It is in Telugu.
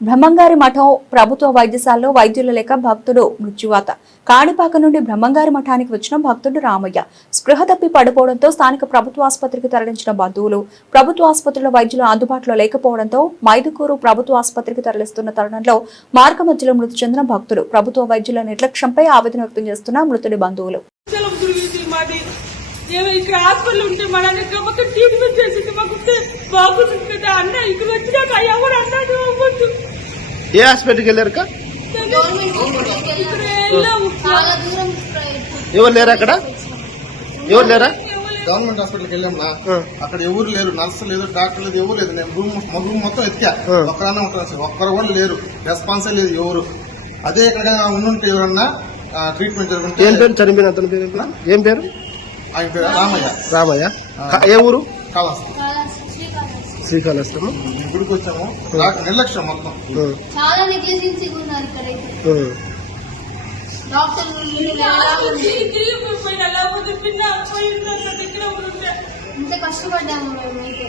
బ్రహ్మంగారి మఠం ప్రభుత్వ వైద్యశాలలో వైద్యుల లేక భక్తుడు మృత్యువాత. కాణిపాక నుండి బ్రహ్మంగారి మఠానికి వచ్చిన భక్తుడు రామయ్య స్పృహ తప్పి పడిపోవడంతో స్థానిక ప్రభుత్వ ఆసుపత్రికి తరలించిన బంధువులు, ప్రభుత్వ ఆసుపత్రిలో వైద్యులు అందుబాటులో లేకపోవడంతో మైదుకూరు ప్రభుత్వ ఆసుపత్రికి తరలిస్తున్న తరుణంలో మార్గ మధ్యలో మృతి చెందిన భక్తుడు, ప్రభుత్వ వైద్యుల నిర్లక్ష్యంపై ఆవేదన వ్యక్తం చేస్తున్న మృతుడి బంధువులు. ఇక్కడ హాస్పిటల్ ఉంటే మనల్ని ట్రీట్మెంట్ చేసి మాకు బాగుంటుంది కదా అన్న. ఇక్కడ వచ్చినాక ఎవరు అన్నాడు అవ్వద్దు. ఏ హాస్పిటల్కి వెళ్ళారు? ఎవరు లేరా అక్కడ? ఎవరు లేరా? గవర్నమెంట్ హాస్పిటల్కి వెళ్ళామన్నా, అక్కడ ఎవరు లేరు, నర్సు లేదు, డాక్టర్ లేదు, ఎవరు లేదు. నేను రూమ్ మొత్తం ఎత్తికా, ఒక్కరన్నా ఉంటాను, ఒక్కరు కూడా లేరు, రెస్పాన్సే లేదు ఎవరు. అదే ఇక్కడ ఉండుంటే ఎవరన్నా ట్రీట్మెంట్ జరుగుతుంటే. ఏం పేరు చనిపోయిన అతని పేరు? ఏం పేరు? ఆయన పేరు రామయ్య. రామయ్య. ఏ ఊరు? కాళహస్తి. శ్రీకాళహస్తి. గుడికి వచ్చాము, నిర్లక్ష్యం మొత్తం. చాలా నెగ్లిజెన్సీ ఉన్నారు ఇక్కడైతే. ఇంత కష్టపడ్డాము మేమైతే.